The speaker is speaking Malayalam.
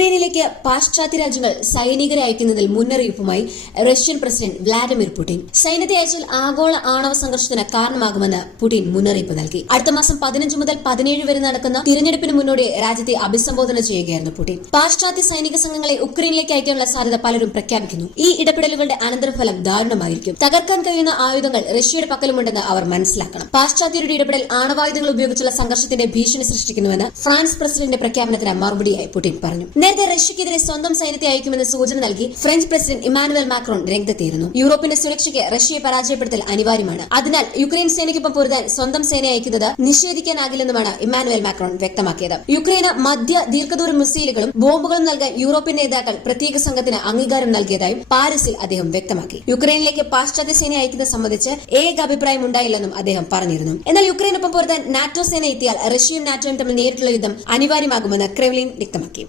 യുക്രൈനിലേക്ക് പാശ്ചാത്യ രാജ്യങ്ങൾ സൈനികരെ അയക്കുന്നതിൽ മുന്നറിയിപ്പുമായി റഷ്യൻ പ്രസിഡന്റ് വ്ളാഡിമിർ പുടിൻ. സൈന്യത്തെ അയച്ചാൽ ആഗോള ആണവ സംഘർഷത്തിന് കാരണമാകുമെന്ന് പുടിൻ മുന്നറിയിപ്പ് നൽകി. അടുത്ത മാസം 15 മുതൽ 17 വരെ നടക്കുന്ന തിരഞ്ഞെടുപ്പിന് മുന്നോടി രാജ്യത്തെ അഭിസംബോധന ചെയ്യുകയായിരുന്നു പുടിൻ. പാശ്ചാത്യ സൈനിക സംഘങ്ങളെ ഉക്രൈനിലേക്ക് അയക്കാനുള്ള സാധ്യത പലരും പ്രഖ്യാപിക്കുന്നു. ഈ ഇടപെടലുകളുടെ അനന്തരഫലം ദാരുണമായിരിക്കും. തകർക്കാൻ കഴിയുന്ന ആയുധങ്ങൾ റഷ്യയുടെ പക്കലുമുണ്ടെന്ന് അവർ മനസ്സിലാക്കണം. പാശ്ചാത്യരുടെ ഇടപെടൽ ആണവായുധങ്ങൾ ഉപയോഗിച്ചുള്ള സംഘർഷത്തിന്റെ ഭീഷണി സൃഷ്ടിക്കുന്നുവെന്ന് ഫ്രാൻസ് പ്രസിഡന്റിന്റെ പ്രഖ്യാപനത്തിന് മറുപടിയായി പുടിൻ പറഞ്ഞു. നേരത്തെ റഷ്യക്കെതിരെ സ്വന്തം സൈന്യത്തെ അയക്കുമെന്ന് സൂചന നൽകി ഫ്രഞ്ച് പ്രസിഡന്റ് ഇമ്മാനുവൽ മാക്രോൺ രംഗത്തെത്തിയിരുന്നു. യൂറോപ്പിന്റെ സുരക്ഷയ്ക്ക് റഷ്യയെ പരാജയപ്പെടുത്തൽ അനിവാര്യമാണ്. അതിനാൽ യുക്രൈൻ സേനയ്ക്കൊപ്പം പൊരുതാൻ സ്വന്തം സേനയെ അയക്കുന്നത് നിഷേധിക്കാനാകില്ലെന്നുമാണ് ഇമ്മാനുവൽ മാക്രോൺ വ്യക്തമാക്കിയത്. യുക്രൈന് മധ്യ ദീർഘദൂര മിസൈലുകളും ബോംബുകളും നൽകാൻ യൂറോപ്യൻ നേതാക്കൾ പ്രത്യേക സംഘത്തിന് അംഗീകാരം നൽകിയതായും പാരീസിൽ അദ്ദേഹം വ്യക്തമാക്കി. യുക്രൈനിലേക്ക് പാശ്ചാത്യ സേനയെ അയക്കുന്നത് സംബന്ധിച്ച് ഏകാഭിപ്രായം ഉണ്ടായില്ലെന്നും അദ്ദേഹം പറഞ്ഞിരുന്നു. എന്നാൽ യുക്രൈനൊപ്പം പൊരുതാൻ നാറ്റോ സേന എത്തിയാൽ റഷ്യയും നാറ്റോയും തമ്മിൽ നേരിട്ടുള്ള യുദ്ധം അനിവാര്യമാകുമെന്ന് ക്രെംലിൻ വ്യക്തമാക്കി.